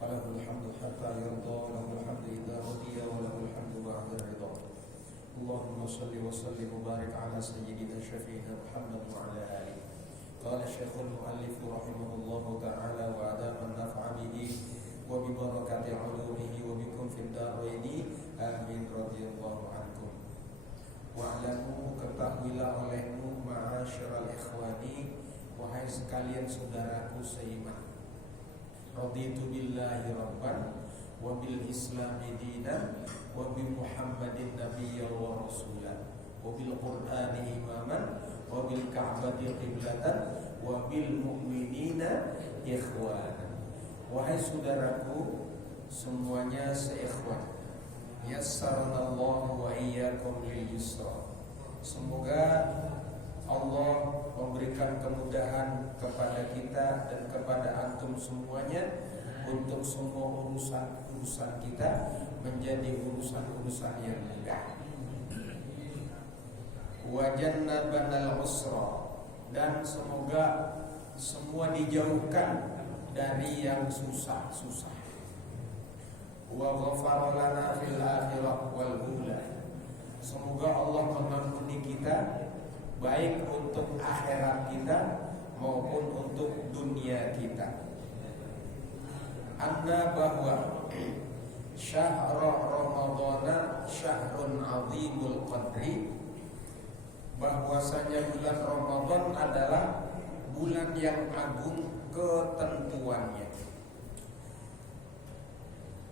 فله الحمد حتى يرضى وله الحمد إذا رضي وله الحمد بعد الرضا. اللهم صل وسلم وبارك على سيدنا شفيعنا محمد وعلى آله. قال الشيخ المؤلف رحمه الله تعالى وأدام النفع به وببركة علومه وبكم في الدارين آمين رضي الله عنكم. Wa'lamu, ketahuilah olehmu ma'asyiral ikhwani, wahai sekalian saudaraku seiman, raditu billahi rabban wa bil islami dinan wa bi muhammadin nabiyyan wa rasulan wa bil qur'ani imaman wa bil ka'bati qiblatan wa bil mu'minina ikhwana. Wahai saudaraku semuanya seikhwan, yassarallahu wa iyyakum lil yusra. Semoga Allah memberikan kemudahan kepada kita dan kepada antum semuanya untuk semua urusan kita menjadi urusan yang mudah. Wa jannabanal usra, dan semoga semua dijauhkan dari yang susah-susah. Wa ghafara lana fil akhirah wal ula. Semoga Allah mengampuni kita baik untuk akhirat kita maupun untuk dunia kita. Anna bahwa syahrul ramadhana syahrun azimul qadri, bahwasanya bulan Ramadan adalah bulan yang agung ketentuannya.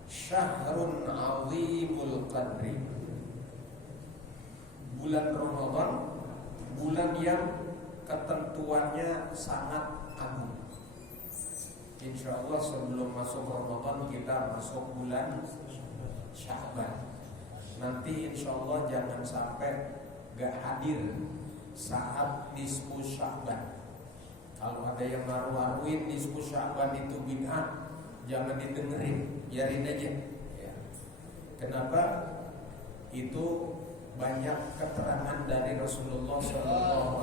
Syahrun azimul qadri, bulan Ramadan bulan yang ketentuannya sangat agung. Insyaallah sebelum masuk Ramadan kita masuk bulan Sya'ban. Nanti insyaallah jangan sampai gak hadir saat nisfu Sya'ban. Kalau ada yang ngaruh-ngaruhin nisfu Sya'ban itu bid'ah, jangan didengerin, biarin aja ya. Kenapa? Itu banyak keterangan dari Rasulullah SAW.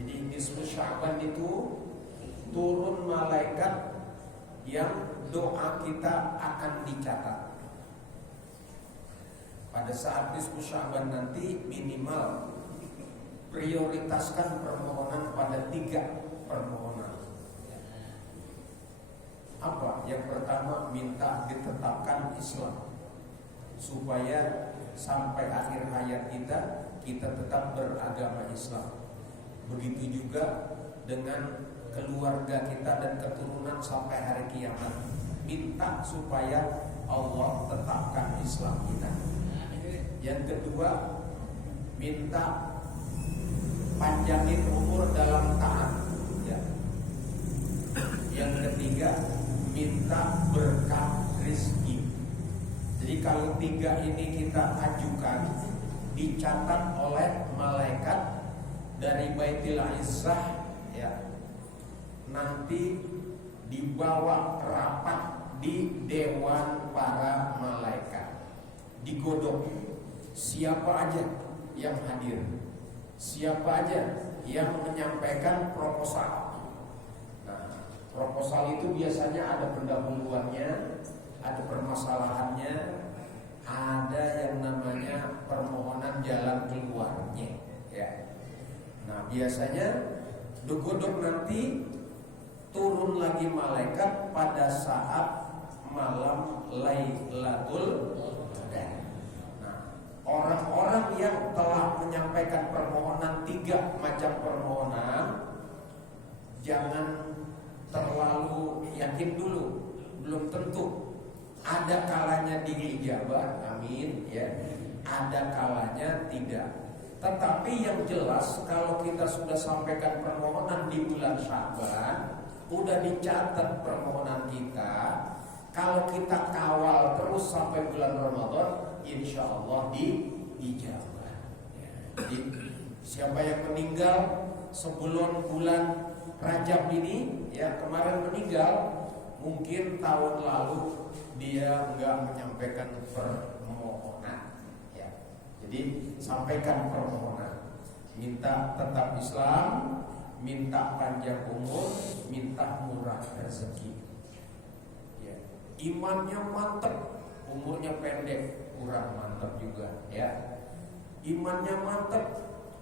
Jadi nisfu Sya'ban itu turun malaikat yang doa kita akan dicatat. Pada saat nisfu Sya'ban nanti minimal prioritaskan permohonan pada 3 permohonan. Apa? Yang pertama, minta ditetapkan Islam supaya sampai akhir hayat kita tetap beragama Islam. Begitu juga dengan keluarga kita dan keturunan sampai hari kiamat. Minta supaya Allah tetapkan Islam kita. Yang kedua, minta panjangin umur dalam taat ya. Yang ketiga, minta berkah rezeki. Jadi kalau 3 ini kita ajukan, dicatat oleh malaikat dari Baitul Izzah ya. Nanti dibawa rapat di dewan para malaikat, digodok siapa aja yang hadir, siapa aja yang menyampaikan proposal. Nah, proposal itu biasanya ada pendahuluannya, ada permasalahannya, ada yang namanya permohonan jalan keluarnya ya. Nah, biasanya digodok nanti turun lagi malaikat pada saat malam Lailatul Qadar. Nah, orang-orang yang telah menyampaikan permohonan 3 macam permohonan, jangan terlalu yakin dulu, belum tentu. Ada kalanya diijabah, amin ya. Ada kalanya tidak. Tetapi yang jelas kalau kita sudah sampaikan permohonan di bulan Sya'ban, udah dicatat permohonan kita, kalau kita kawal terus sampai bulan Ramadan, insyaallah diijabah ya. Jadi siapa yang meninggal sebelum bulan Rajab ini ya, kemarin meninggal, mungkin tahun lalu dia enggak menyampaikan permohonan ya. Jadi sampaikan permohonan, minta tetap Islam, minta panjang umur, minta murah rezeki. Ya. Imannya mantap, umurnya pendek, kurang mantap juga. Ya. Imannya mantap,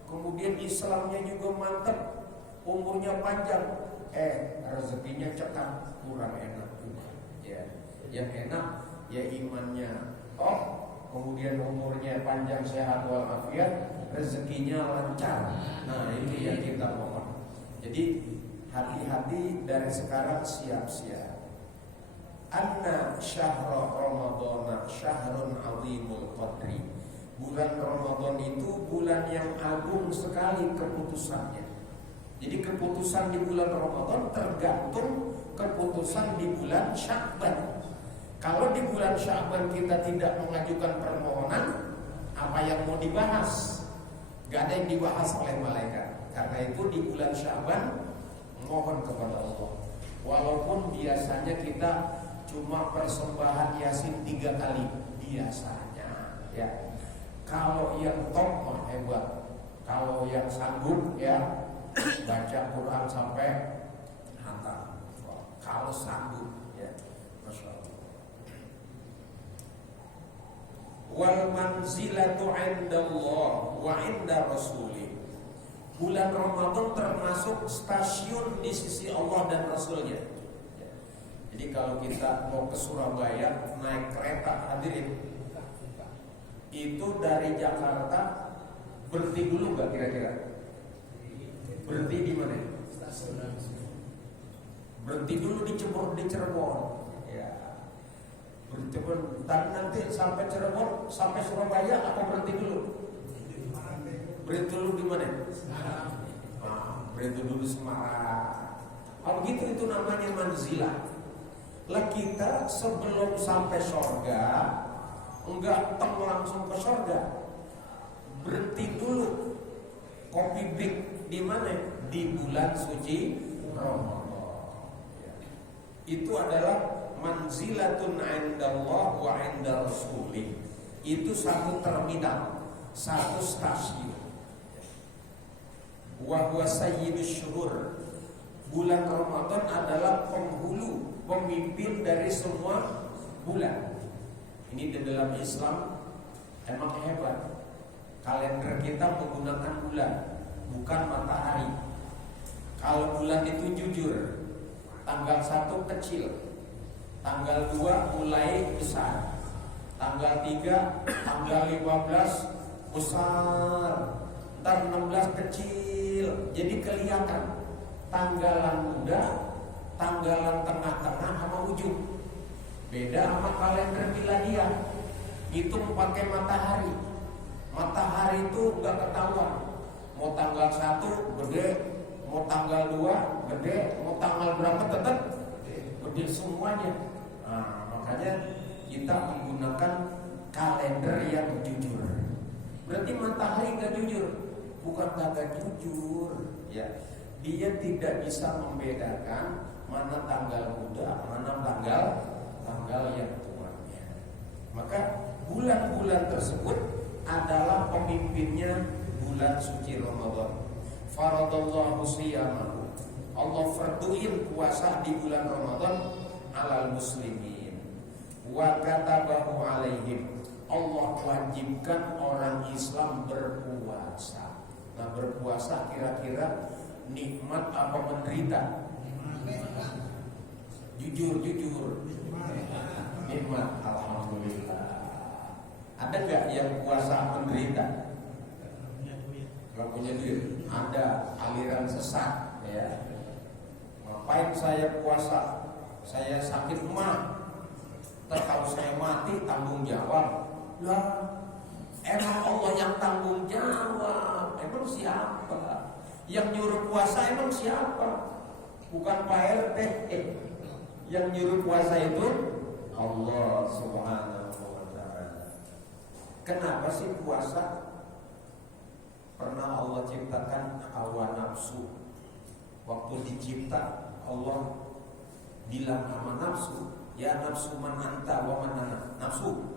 kemudian Islamnya juga mantap, umurnya panjang, rezekinya cekak, kurang enak juga. Ya. Yang enak ya imannya kemudian umurnya panjang, sehat walafiat, rezekinya lancar. Nah, ini yang kita mohon. Jadi hati-hati dari sekarang, siap-siap. Anna syahra Ramadhan syahrun azimul qadri. Bulan Ramadan itu bulan yang agung sekali keputusannya. Jadi keputusan di bulan Ramadan tergantung keputusan di bulan Sya'ban. Kalau di bulan Sya'ban kita tidak mengajukan permohonan, apa yang mau dibahas? Gak ada yang dibahas oleh malaikat. Karena itu di bulan Sya'ban mohon kepada Allah. Walaupun biasanya kita cuma persembahan Yasin 3 kali biasanya, ya. Kalau yang top mah hebat. Kalau yang sanggup ya baca Quran sampai hantam. Kalau sanggup ya, Masya Allah. Wal manzilatu 'indallah wa 'inda rasulih. Bulan Ramadan termasuk stasiun di sisi Allah dan Rasulnya. Jadi kalau kita mau ke Surabaya naik kereta, hadirin, itu dari Jakarta berhenti dulu nggak kira-kira? Berhenti di mana? Berhenti dulu di Cirebon. Ya. Dan nanti sampai Cirebon, sampai Surabaya apa berhenti dulu? Berhenti dulu di mana? Berhenti dulu Semarang. Kalau begitu itu namanya manzilah. Lah kita sebelum sampai surga enggak langsung ke surga. Berhenti dulu. Kopi break di mana? Di bulan suci Ramadan. Itu adalah manzilatun 'indallah wa 'inda rasulih. Itu satu terminal, satu stasiun. Wa huwa sayyidus syuhur. Bulan Ramadan adalah penghulu, pemimpin dari semua bulan. Ini di dalam Islam emang hebat. Kalender kita menggunakan bulan, bukan matahari. Kalau bulan itu jujur, tanggal 1 kecil, tanggal 2 mulai besar, tanggal 3, tanggal 15 besar, ntar 16 kecil. Jadi kelihatan tanggalan muda, tanggalan tengah-tengah sama ujung. Beda sama kalender miladiah, itu pakai matahari. Matahari itu gak ketahuan. Mau tanggal 1 gede, mau tanggal 2 gede, mau tanggal berapa tetap gede semuanya. Nah, makanya kita menggunakan kalender yang jujur. Berarti matahari gak jujur, bukan gak jujur ya. Dia tidak bisa membedakan mana tanggal muda, mana tanggal yang tuanya. Maka bulan-bulan tersebut adalah pemimpinnya bulan suci Ramadan. Faradallahu siyamahu. Allah farduin puasa di bulan Ramadan alal muslimin. Wa katabahu alaihim. Allah wajibkan orang Islam berpuasa. Nah, berpuasa kira-kira nikmat apa menderita? Jujur nikmat, alhamdulillah. Ada nggak yang puasa menderita? Gak punya duit. Ada aliran sesat ya. Ngapain saya puasa? Saya sakit mah. Kalau saya mati tanggung jawab. Lah, emang Allah yang tanggung jawab. Emang siapa? Yang nyuruh puasa emang siapa? Bukan Pak RT. Yang nyuruh puasa itu Allah Subhanahu wa ta'ala. Kenapa sih puasa? Pernah Allah ciptakan hawa nafsu. Waktu dicipta Allah bilang sama nafsu, ya nafsu man anta wa man ana. Nafsu,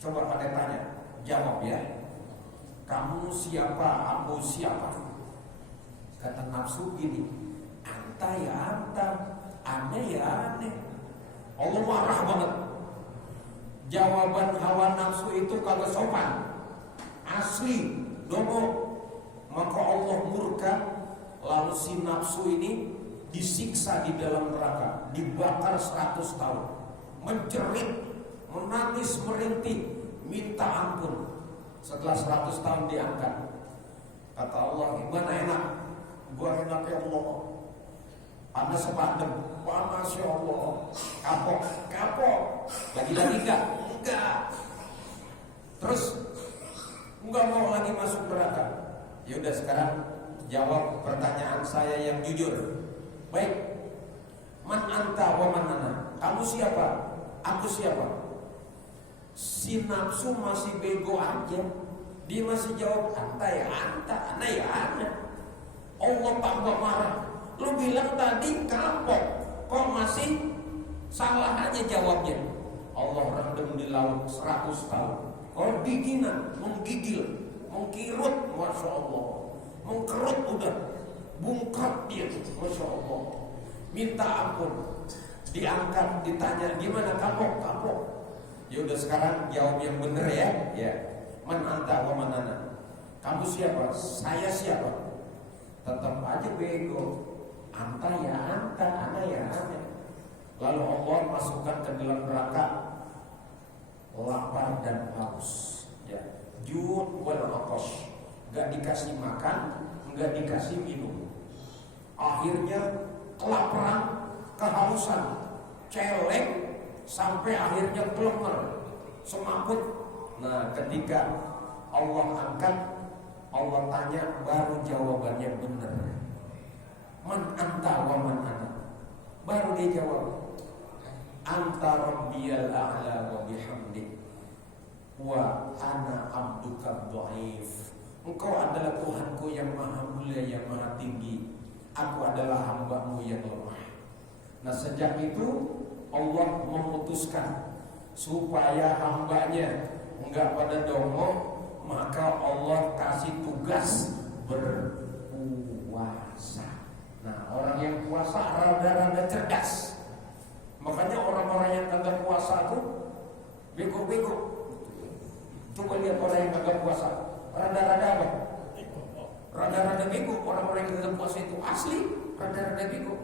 coba pada tanya, jawab ya. Kamu siapa? Aku siapa? Kata nafsu gini, anta ya anta, aneh ya aneh. Allah marah banget. Jawaban hawa nafsu itu kalau sopan, asli, domo, maka Allah murka. Lalu si nafsu ini disiksa di dalam neraka, dibakar 100 tahun, menjerit, menangis, merintih, minta ampun. Setelah 100 tahun diangkat, kata Allah, gimana enak? Gua enak ya Allah. Panas sepadem, panas ya Allah. Kapok. Lagi-lagi enggak. Terus enggak mau lagi masuk neraka. Ya udah, sekarang jawab pertanyaan saya yang jujur. Baik. Man anta wa man ana? Kamu siapa? Aku siapa? Si nafsu masih bego aja. Dia masih jawab anta ya anta, ana ya ana. Allah tambah marah. Lu bilang tadi kapok, kok masih salah aja jawabnya. Allah rendam di laut 100 tahun. Kau dinginan, menggigil, mengkirut, masya Allah, mengkerut udah, bungkak dia, masya Allah. Minta ampun, diangkat, ditanya gimana kapok. Ya udah, sekarang jawab yang bener ya. Ya. Man anta wa man ana? Kamu siapa? Saya siapa? Tetap aja bego. Anta ya anta, ana ya ana. Lalu Allah masukkan ke dalam neraka, lapar dan haus. Ya, jud wal atash. Enggak dikasih makan, enggak dikasih minum. Akhirnya kelaparan, kehausan, celeng, sampai akhirnya kelemer, semaput. Nah, ketika Allah angkat, Allah tanya, baru jawabannya benar. Man anta wa man ana? Baru dia jawab, anta rabbiyal a'la wa bihamdik wa ana abduka dhaif. Engkau adalah Tuhanku yang maha mulia, yang maha tinggi. Aku adalah hambamu yang lemah. Nah, sejak itu Allah memutuskan supaya hambanya enggak pada dongo, maka Allah kasih tugas berpuasa. Nah, orang yang puasa rada-rada cerdas. Makanya orang-orang yang kagak puasa itu bego-bego. Coba lihat orang yang kagak puasa, rada-rada apa? Rada-rada bego. Orang-orang yang kagak puasa itu asli rada-rada bego.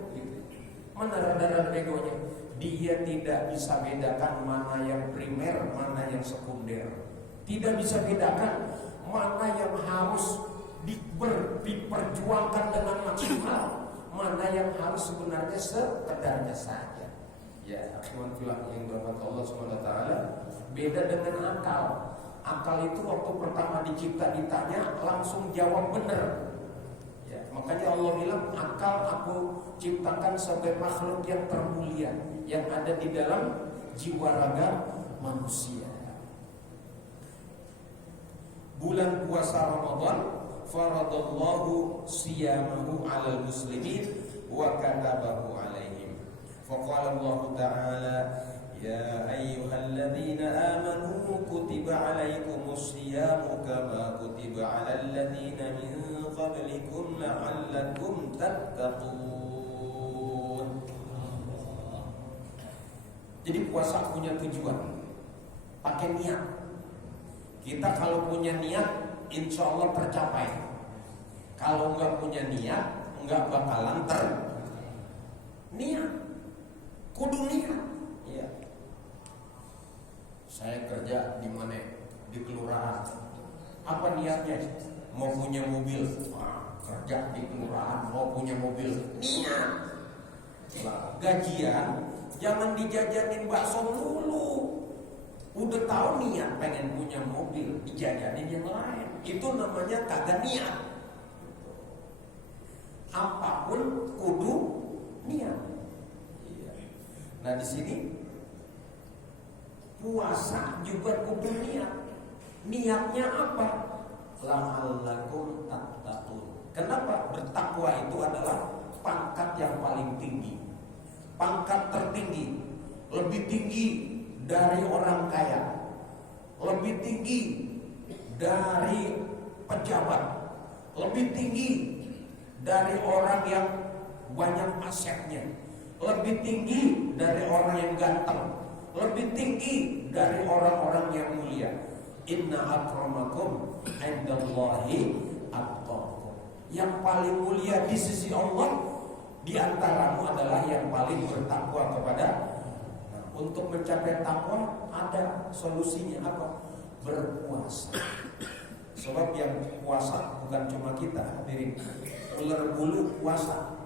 Mana rada-rada begonya? Dia tidak bisa bedakan mana yang primer, mana yang sekunder. Tidak bisa bedakan mana yang harus diperjuangkan dengan maksimal, mana yang harus sebenarnya sekedarnya saja. Ya, akhwan fillah yang dirahmati Allah SWT, beda dengan akal. Akal itu waktu pertama dicipta ditanya langsung jawab benar. Ya, makanya Allah bilang akal aku ciptakan sebagai makhluk yang termulia, yang ada di dalam jiwa raga manusia. Bulan puasa Ramadan, faradallahu siyamahu 'alal muslimin wa katabahu 'alaihim. Faqala Allah Ta'ala, ya ayyuhalladzina amanu kutiba 'alaikumus siyamu kama kutiba 'alal ladzina min qablikum la'allakum tattaqun. Jadi puasa punya tujuan, pakai niat. Kita kalau punya niat, insya Allah tercapai. Kalau nggak punya niat, nggak bakalan niat. Kudu niat. Ya. Saya kerja di mana? Di kelurahan. Apa niatnya? Mau punya mobil. Kerja di kelurahan, mau punya mobil. Niat. Gajian, jangan dijajanin bakso dulu. Udah tahu niat pengen punya mobil, dijajanin yang lain. Itu namanya kagak niat. Apapun kudu niat. Nah, di sini puasa juga kudu niat. Niatnya apa? La'allakum tattaqun. Kenapa? Bertakwa itu adalah pangkat yang paling tinggi, pangkat tertinggi, lebih tinggi dari orang kaya, lebih tinggi dari pejabat, lebih tinggi dari orang yang banyak asetnya, lebih tinggi dari orang yang ganteng, lebih tinggi dari orang-orang yang mulia. Inna akramakum indallahi atqakum. Yang paling mulia di sisi Allah di antaramu adalah yang paling bertakwa kepada. Nah, untuk mencapai takwa ada solusinya apa? Berpuasa. Sebab yang puasa bukan cuma kita, hadirin. Ular bulu puasa.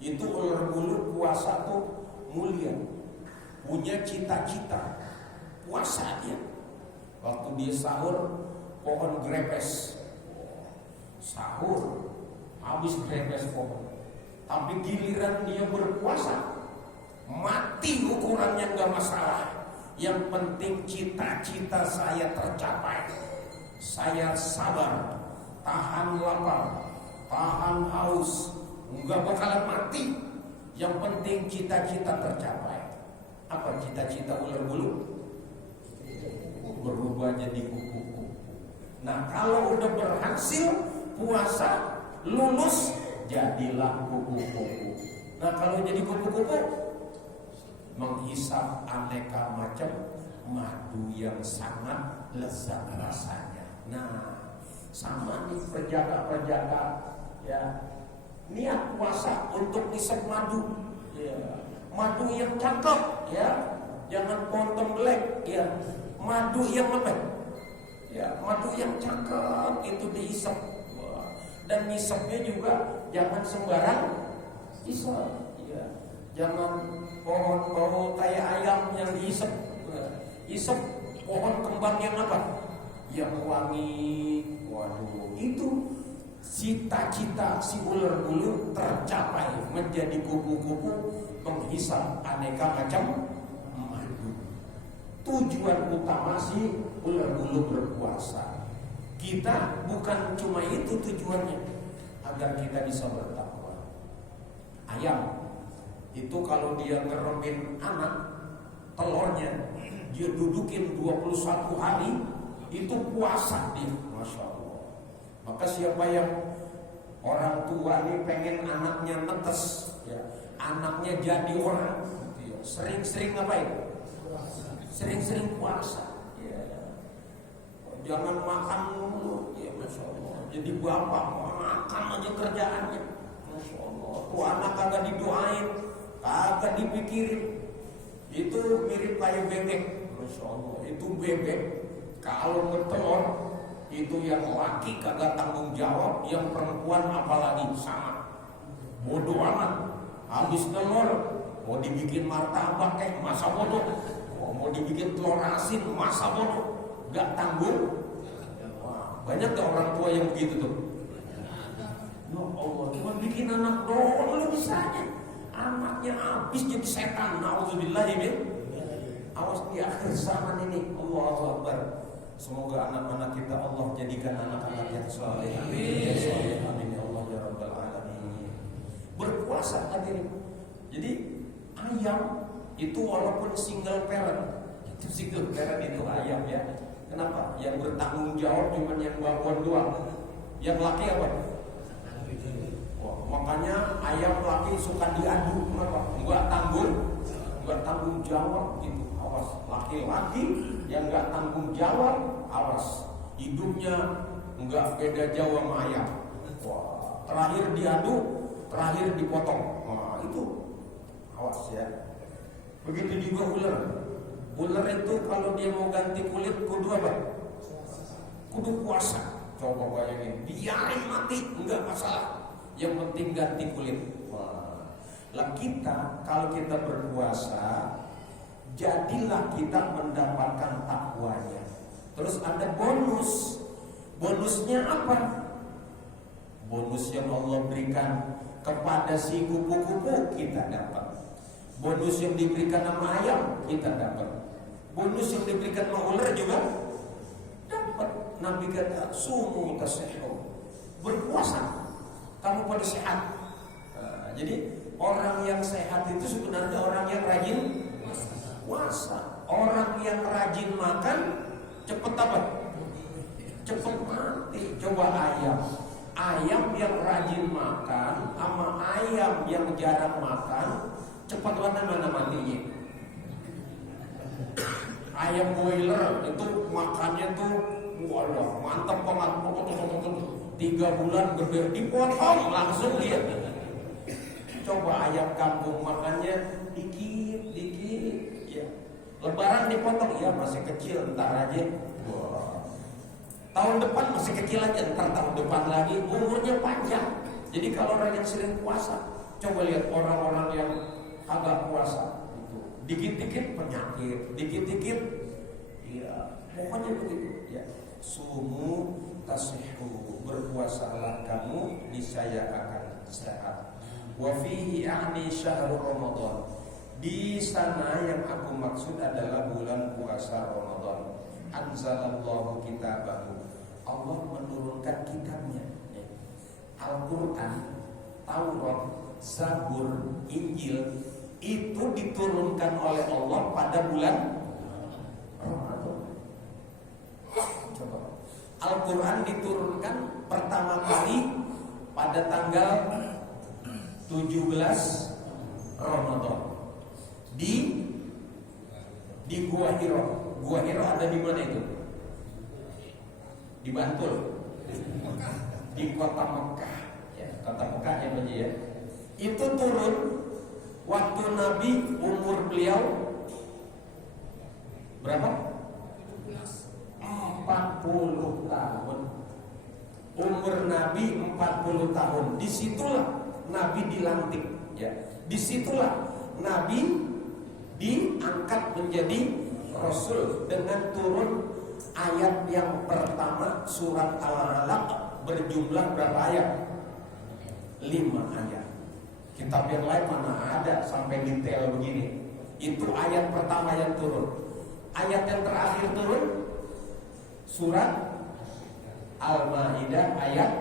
Itu ular bulu puasa tuh mulia. Punya cita-cita. Puasa dia. Waktu dia sahur, pohon grepes. Sahur, habis grepes pohon. Tapi giliran dia berpuasa, mati ukurannya gak masalah. Yang penting cita-cita saya tercapai. Saya sabar, tahan lapar, tahan haus, gak bakalan mati. Yang penting cita-cita tercapai. Apa cita-cita ular bulu? Berubah jadi kupu-kupu. Nah, kalau udah berhasil puasa, lulus, jadilah kupu-kupu. Nah, kalau jadi kupu-kupu, menghisap aneka macam madu yang sangat lezat rasanya. Nah, sama nih perjaka-perjaka ya, niat puasa untuk ngisap madu ya. Madu yang cakep ya, jangan kontong black ya. Madu yang apa? Ya, madu yang cakep itu dihisap. Dan ngisapnya juga jangan sembarang isap ya. Jangan pohon-pohon kayak ayam yang diisap. Isap pohon kembang yang apa? Yang wangi. Waduh, itu cita-cita si ular bulu tercapai, menjadi kupu-kupu menghisap aneka macam madu. Tujuan utama si ular bulu berpuasa, kita bukan cuma itu tujuannya, agar kita bisa bertakwa. Ayam itu kalau dia ngeremin anak, telurnya dia dudukin 21 hari, itu puasa dia, Masya Allah. Maka siapa yang orang tua ini pengen anaknya netes ya, anaknya jadi orang ya, sering-sering ngapain? Sering-sering puasa ya. Jangan makan mulu ya, Masya Allah. Jadi bapak makan aja kerjaannya, Masya Allah. Tuh anak kagak didoain, kagak dipikirin. Itu mirip kayak bebek, Masya Allah. Itu bebek kalau bertelur, itu yang laki kagak tanggung jawab, yang perempuan apalagi sama. Bodoh amat. Habis telur mau dibikin martabak masa bodoh. Mau dibikin telur asin masa bodoh. Gak tanggung. Wah, banyak gak orang tua yang begitu tuh? Ya Allah, cuma bikin anak doang lu bisanya. Anaknya habis jadi setan. Nauzubillah ya. Awas di akhir zaman ini. Allahu Akbar. Semoga anak-anak kita Allah jadikan anak-anak yang saleh. Amin. Amin ya Allah ya Rabbal Alamin. Berpuasa hadirin. Jadi ayam itu walaupun single parent, itu single parent itu ayam ya. Kenapa? Yang bertanggung jawab cuma yang babuan doang. Yang laki apa? Wah, makanya ayam laki suka diadu. Kenapa? Enggak tanggung jawab gitu. Awas, laki-laki yang enggak tanggung jawab, awas, hidupnya enggak beda jauh sama ayam. Wah, terakhir diadu, terakhir dipotong. Wah, itu awas ya. Begitu juga ular. Ular itu kalau dia mau ganti kulit kudu apa? Kudu puasa. Coba bayangin, biarin mati enggak masalah. Yang penting ganti kulit. Wah. Lah kita kalau kita berpuasa, jadilah kita mendapatkan takwanya. Terus ada bonus. Bonusnya apa? Bonus yang Allah berikan kepada si kupu-kupu kita dapat. Bonus yang diberikan sama ayam kita dapat. Bonus yang diberikan sama ular juga dapat. Nabi kata sumu tasihhu, berpuasa kamu pada sehat. Nah, jadi orang yang sehat itu sebenarnya orang yang rajin puasa. Orang yang rajin makan cepet apa? Cepet mati. Coba ayam Ayam yang rajin makan sama ayam yang jarang makan cepat mana matinya. Ayam boiler itu makannya tuh waduh mantap banget, 3 bulan berdiri dipotong langsung dia. Coba ayam kampung makannya dikit ya. Lebaran dipotong ya masih kecil ntar aja. Wah. Tahun depan masih kecil aja, ntar tahun depan lagi umurnya panjang. Jadi kalau orang yang sering puasa, coba lihat orang-orang yang agak puasa itu dikit-dikit penyakit, dikit-dikit ya pokoknya begitu ya. Sumu tasihu, berpuasalah kamu niscaya akan sehat. Wa fihi a'ni syahrul Ramadan. Di sana yang aku maksud adalah bulan puasa Ramadan. Anzalallahu kitabahu, Allah menurunkan kitabnya, Al-Quran, Taurat, Zabur, Injil. Itu diturunkan oleh Allah pada bulan Ramadan. Coba, Al-Quran diturunkan pertama kali pada tanggal 17 Ramadan di Gua Hiro. Gua Hiro ada di mana itu? Di Bantul, di kota Mekah, ya, kota Mekah ya Pak ya. Itu turun waktu Nabi umur beliau berapa? 40 tahun. Umur Nabi 40 tahun. Disitulah Nabi dilantik, ya. Disitulah Nabi diangkat menjadi Rasul dengan turun ayat yang pertama surat Al-Alaq berjumlah berapa ayat? 5 ayat. Kitab yang lain mana ada sampai detail begini. Itu ayat pertama yang turun. Ayat yang terakhir turun surat Al-Maidah ayat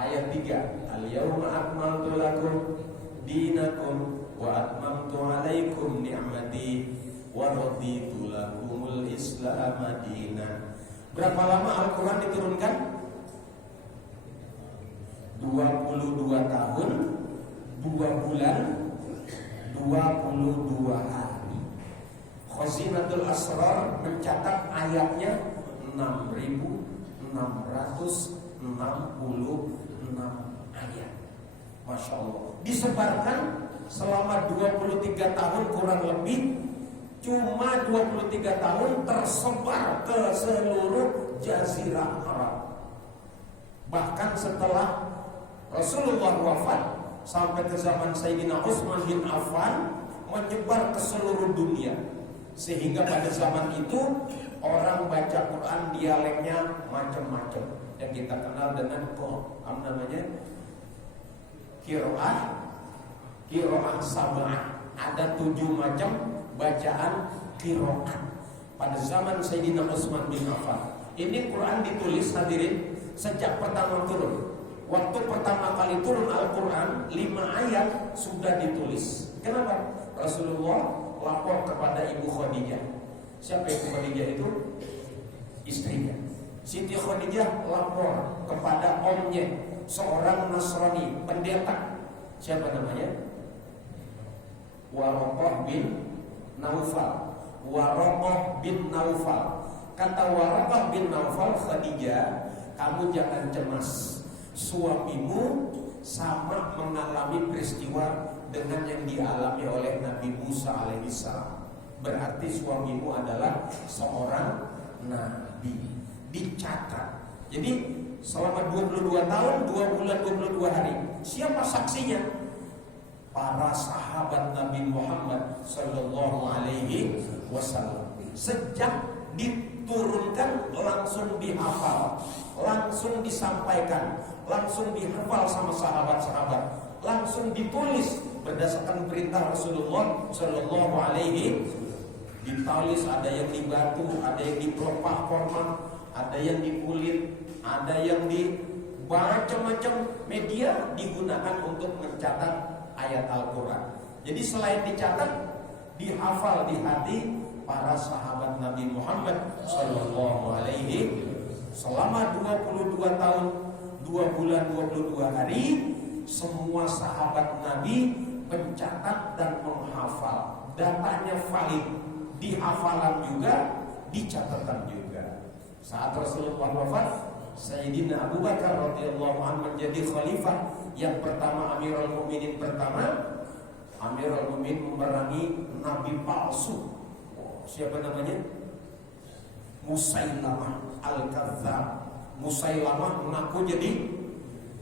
3. Al-yauma akmaltu lakum dinakum wa atmamtu alaikum ni'mati wa raditu lakumul Islam madina. Berapa lama Al-Quran diturunkan? 22 tahun, 2 bulan, 22 hari. Khazinatul Asrar mencatat ayatnya 6.666 ayat. Masya Allah. Disebarkan selama 23 tahun kurang lebih. Cuma 23 tahun tersebar ke seluruh Jazirah Arab. Bahkan setelah Rasulullah wafat sampai ke zaman Sayyidina Utsman bin Affan, menyebar ke seluruh dunia. Sehingga pada zaman itu orang baca Quran dialeknya macam-macam. Yang kita kenal dengan Qiraah sab'ah. Ada 7 macam bacaan qiraat pada zaman Sayyidina Utsman bin Affan. Ini Quran ditulis hadirin sejak pertama turun. Waktu pertama kali turun Al-Quran 5 ayat sudah ditulis. Kenapa? Rasulullah lapor kepada Ibu Khadijah. Siapa Ibu Khadijah itu? Istrinya. Siti Khadijah lapor kepada omnya, seorang Nasrani, pendeta. Siapa namanya? Waraqah bin Naufal. Waraqah bin Naufal. Kata Waraqah bin Naufal, Khadijah, kamu jangan cemas. Suamimu sama mengalami peristiwa dengan yang dialami oleh Nabi Musa alaihissalam. Berarti suamimu adalah seorang nabi. Dicatat. Jadi selama 22 tahun, 2 bulan, 22 hari. Siapa saksinya? Para sahabat Nabi Muhammad sallallahu alaihi wasallam. Sejak diturunkan langsung dihafal, langsung disampaikan, langsung dihafal sama sahabat-sahabat, langsung ditulis berdasarkan perintah Rasulullah sallallahu alaihi. Ditulis, ada yang di batu, ada yang di pelepah korma, ada yang di kulit, ada yang di macam-macam media digunakan untuk mencatat ayat Al-Quran. Jadi selain dicatat, dihafal di hati para sahabat Nabi Muhammad sallallahu alaihi. Selama 22 tahun 2 bulan 22 hari, semua sahabat Nabi mencatat dan menghafal. Datanya valid, di hafalan juga, di catatan juga. Saat Rasulullah wafat, Sayyidina Abu Bakar radhiyallahu anhu menjadi khalifah yang pertama, Amirul Mukminin pertama. Amirul Mukminin memerangi nabi palsu. Siapa namanya? Musailamah Al-Kadzdzab. Musailamah mengaku jadi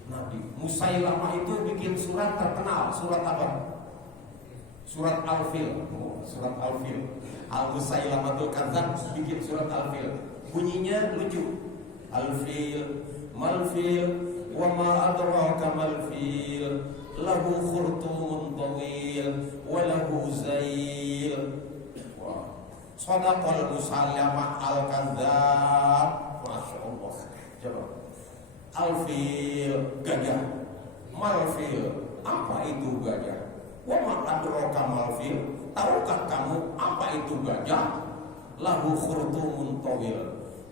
nabi. Musailamah itu bikin surat terkenal. Surat apa? Surat Al-Fil. Surat Al-Fil. Al-Musailamatul Kadzdzab bikin surat Al-Fil. Bunyinya lucu. Al-Fil, mal-fil, wa ma adraka mal-fil, lahu khurtumun tawil, wa lahu zail. Sadaqal Musailamah Al-Kadzdzab. Masya Allah. Coba. Al-fil, gajah. Mal-fil, apa itu gajah? Wa ma adraka mal-fil, tahukah kamu apa itu gajah? Lahu khurtumun tawil,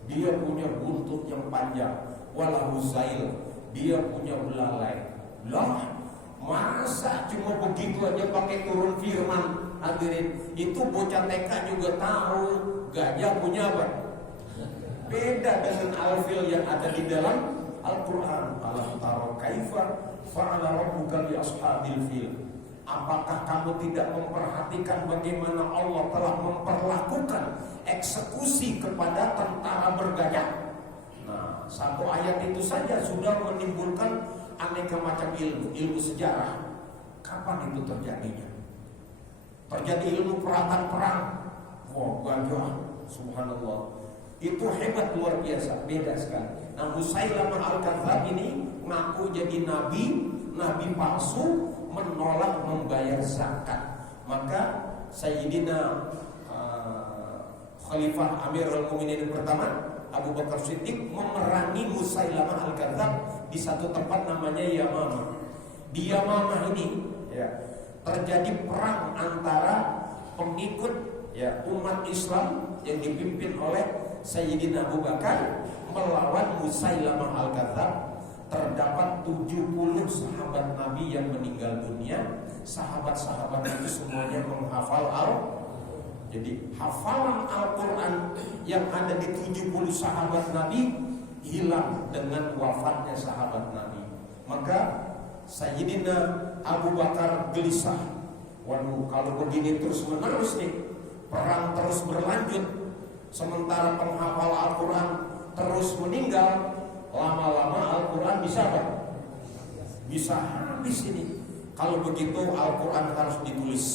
dia punya buntut yang panjang. Walahu zail, dia punya belalai. Lah, masa cuma begitu aja pakai turun firman? Hadirin, itu bocah TK juga tahu gajah punya apa? Beda dengan al-fil yang ada di dalam Al-Quran. Alam tara kaifa fa'ala rabbuka bi ashabil fil. Apakah kamu tidak memperhatikan bagaimana Allah telah memperlakukan eksekusi kepada tentara bergajah? Nah, satu ayat itu saja sudah menimbulkan aneka macam ilmu sejarah. Kapan itu terjadinya? Terjadi ilmu peralatan perang. Oh, gajah, subhanallah. Itu hebat, luar biasa, beda sekali. Nah, Musailamah Al-Kadzdzab ini ngaku jadi nabi palsu, menolak membayar zakat. Maka Sayyidina Khalifah Amirul Mukminin pertama Abu Bakar Siddiq memerangi Musailamah Al-Kadzdzab di satu tempat namanya Yamamah. Di Yamamah ini ya, terjadi perang antara pengikut ya umat Islam yang dipimpin oleh Sayyidina Abu Bakar melawan Musailamah Al-Kadzdzab. Terdapat 70 sahabat Nabi yang meninggal dunia. Sahabat-sahabat itu semuanya menghafal Jadi hafalan Al-Quran yang ada di 70 sahabat Nabi hilang dengan wafatnya sahabat Nabi. Maka Sayyidina Abu Bakar gelisah. Waduh, kalau begini terus menerus nih, perang terus berlanjut, sementara penghafal Al-Quran terus meninggal, lama-lama Al-Quran bisa apa? Bisa habis ini. Kalau begitu Al-Quran harus ditulis.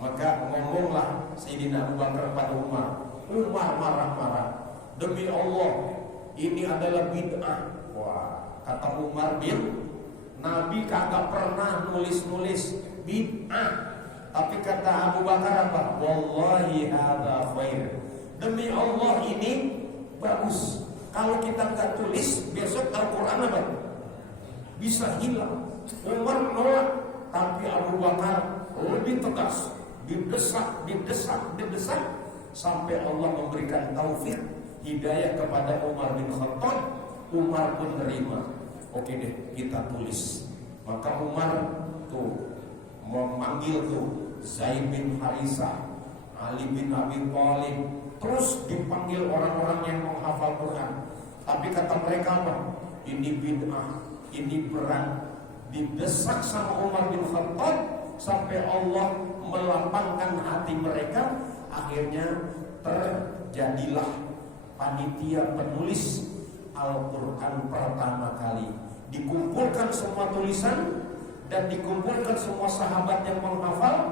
Maka ngomonglah Sayyidina Abu Bakar pada Umar. Umar marah-marah. Demi Allah, ini adalah bid'ah. Wah, kata Umar bin, Nabi kagak pernah nulis-nulis bid'ah. Tapi kata Abu Bakar apa? Wallahi hadza khair. Demi Allah ini bagus. Kalau kita nggak tulis, besok Al-Quran apa? Bisa hilang. Umar menolak, tapi Abu Bakar lebih tegas. Didesak, sampai Allah memberikan taufik hidayah kepada Umar bin Khattab. Umar pun nerima. Oke deh, kita tulis. Maka Umar tuh memanggil tuh Zaid bin Harisah, Ali bin Abi Thalib, terus dipanggil orang-orang yang menghafal Quran. Tapi kata mereka apa? Ini bid'ah, ini berat. Didesak sama Umar bin Khattab sampai Allah melapangkan hati mereka. Akhirnya terjadilah panitia penulis Al-Quran pertama kali. Dikumpulkan semua tulisan dan dikumpulkan semua sahabat yang menghafal.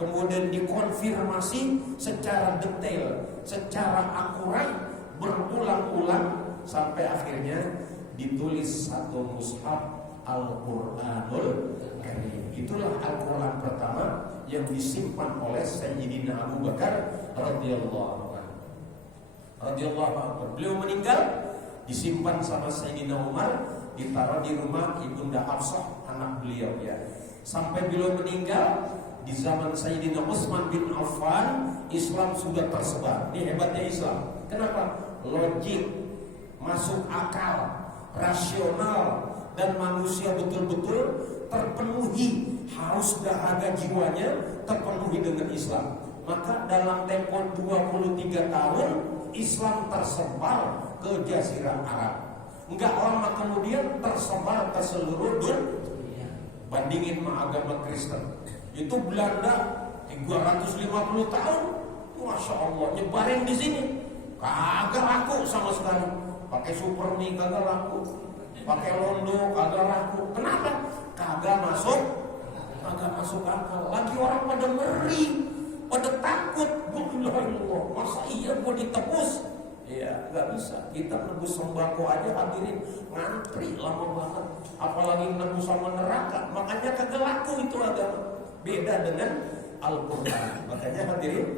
Kemudian dikonfirmasi secara detail, secara akurat, berulang-ulang, sampai akhirnya ditulis satu mushaf Al-Quranul Karim. Itulah Al-Quran pertama yang disimpan oleh Sayyidina Abu Bakar radhiyallahu anhu. Beliau meninggal, disimpan sama Sayyidina Umar, ditaruh di rumah Ibunda Hafsah, anak beliau ya. Sampai beliau meninggal, di zaman Sayyidina Utsman bin Affan, Islam sudah tersebar. Ini hebatnya Islam. Kenapa? Logik, masuk akal, rasional, dan manusia betul-betul terpenuhi haus dahaga jiwanya terpenuhi dengan Islam. Maka dalam tempo 23 tahun Islam tersebar ke Jazirah Arab. Enggak lama kemudian tersebar ke seluruh dunia. Bandingin sama agama Kristen, itu Belanda 350 tahun, Masya Allah, nyebarin di sini kagak laku sama sekali. Pakai Supermi kagak laku, pakai Londo kagak laku. Kenapa? Kagak masuk akal. Lagi orang pada ngeri, pada takut. Allah, masa iya gua ditebus? Ya nggak bisa. Kita nebus sembako aja hadirin ngantri lama banget, apalagi nebus sama neraka. Makanya kagak laku itu agama. Beda dengan Al-Quran. Makanya hadirin,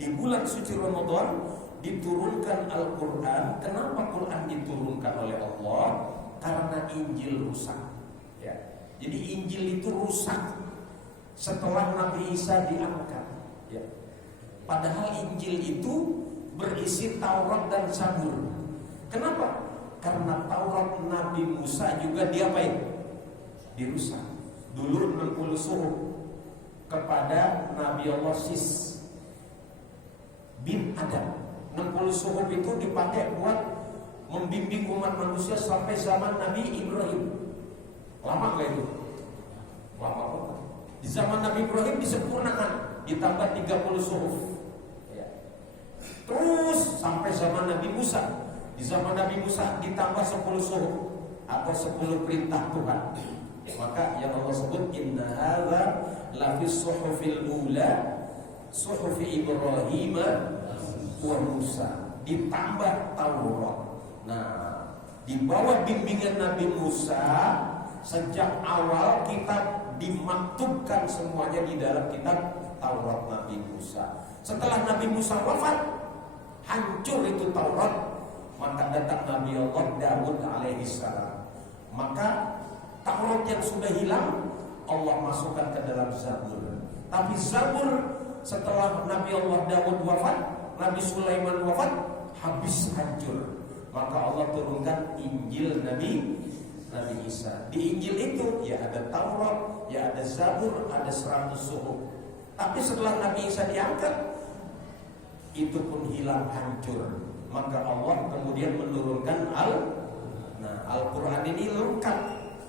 di bulan suci Ramadan diturunkan Al-Quran. Kenapa Quran diturunkan oleh Allah? Karena Injil rusak. Ya. Jadi Injil itu rusak setelah Nabi Isa diangkat. Ya. Padahal Injil itu berisi Taurat dan Zabur. Kenapa? Karena Taurat Nabi Musa juga diapain? Dirusak. Dulu 60 suhuf kepada Nabi Allah Sis bin Adam. 60 suhuf itu dipakai buat membimbing umat manusia sampai zaman Nabi Ibrahim. Lama gak itu? Lama banget. Di zaman Nabi Ibrahim disempurnakan, ditambah 30 suhuf. Ya. Terus sampai zaman Nabi Musa. Di zaman Nabi Musa ditambah 10 suhuf atau 10 perintah Tuhan. Maka yang Allah sebut inna hadza lafis suhufil ula suhufi Ibrahim wa Musa, ditambah Taurat. Nah, di bawah bimbingan Nabi Musa sejak awal kitab dimaktubkan semuanya di dalam kitab Taurat Nabi Musa. Setelah Nabi Musa wafat, hancur itu Taurat, maka datang Nabi Allah Daud alaihissalam. Maka Taurat yang sudah hilang Allah masukkan ke dalam Zabur. Tapi Zabur setelah Nabi Allah Daud wafat, Nabi Sulaiman wafat, habis hancur. Maka Allah turunkan Injil Nabi Isa. Di Injil itu ya ada Taurat, ya ada Zabur, ada 100 suhuf. Tapi setelah Nabi Isa diangkat, itu pun hilang, hancur. Maka Allah kemudian menurunkan Al-Quran ini lengkap.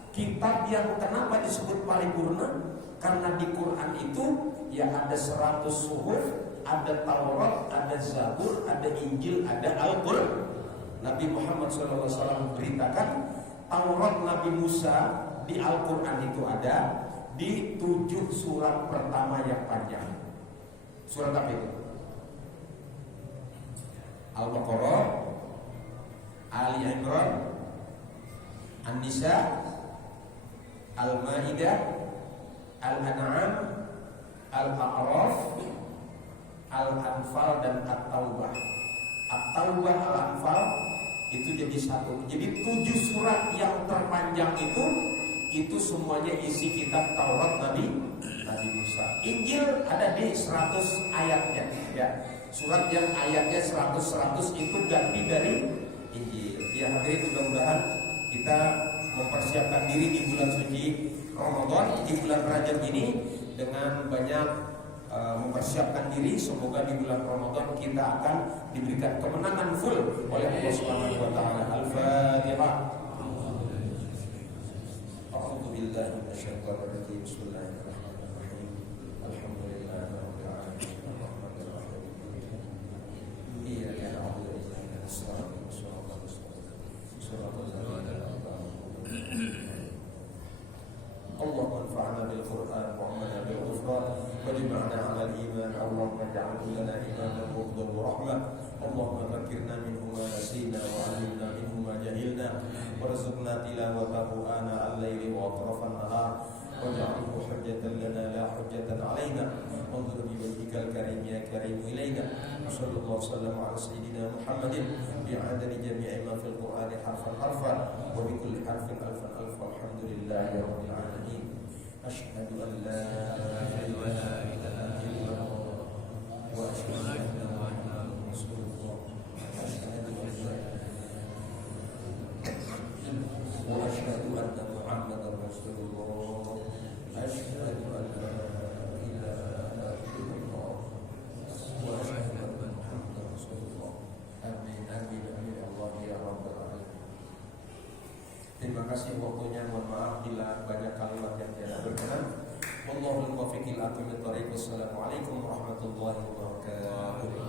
Kitab yang kenapa disebut paripurna? Karena di Quran itu ya ada 100 suhuf, ada Taurat, ada Zabur, ada Injil, ada Al-Quran. Nabi Muhammad SAW beritakan Taurat Nabi Musa di Al-Quran itu ada di 7 surat pertama yang panjang. Surat apa itu? Al-Baqarah, Ali Imran, An-Nisa, Al-Ma'idah, Al-An'am, Al-A'raf, Al-Anfal, dan At-Taubah. At-Taubah, Al-Anfal itu jadi satu. Jadi 7 surat yang terpanjang itu semuanya isi kitab Taurat Nabi Musa. Injil ada di 100 ayatnya, ya. Surat yang ayatnya 100 itu ganti dari Injil. Ya hadirin, mudah-mudahan kita mempersiapkan diri di bulan suci Ramadan, di bulan Rajab ini dengan banyak mempersiapkan diri. Semoga di bulan Ramadan kita akan diberikan kemenangan full oleh Allah Subhanahu wa taala. Al-Fatihah. A'udzu billahi minasyaitonir rajim. Bismillahirrahmanirrahim. Alhamdulillahirabbil alamin. Arrahmanir rahim. Iyyaka na'budu wa iyyaka nasta'in. اللهم انفعنا بالقرآن وعمنا بالغفران واجمعنا على الإيمان. اللهم اجعله لنا إيمانا وهدى ورحمة. اللهم ذكرنا منه ما نسينا وعلمنا منه ما جهلنا وارزقنا تلاوته آناء الليل وأطراف النهار واجعله حجة لنا لا حجة علينا. وانظر بوجهك الكريم يا كريم إلينا. وصلى الله وسلم على سيدنا محمد بعدد جميع ما في القرآن حرفا حرفا وبكل حرف ألفا ألفا. الحمد لله رب العالمين. أشهد أن لا إله إلا الله وأشهد أن محمدا رسول الله. أشهد أن لا إله إلا الله. kasih waktunya. Mohon maaf bila banyak kalimat yang tidak berkenan. Wallahul muwaffiq ila aqwamit thoriq. Wassalamualaikum warahmatullahi wabarakatuh.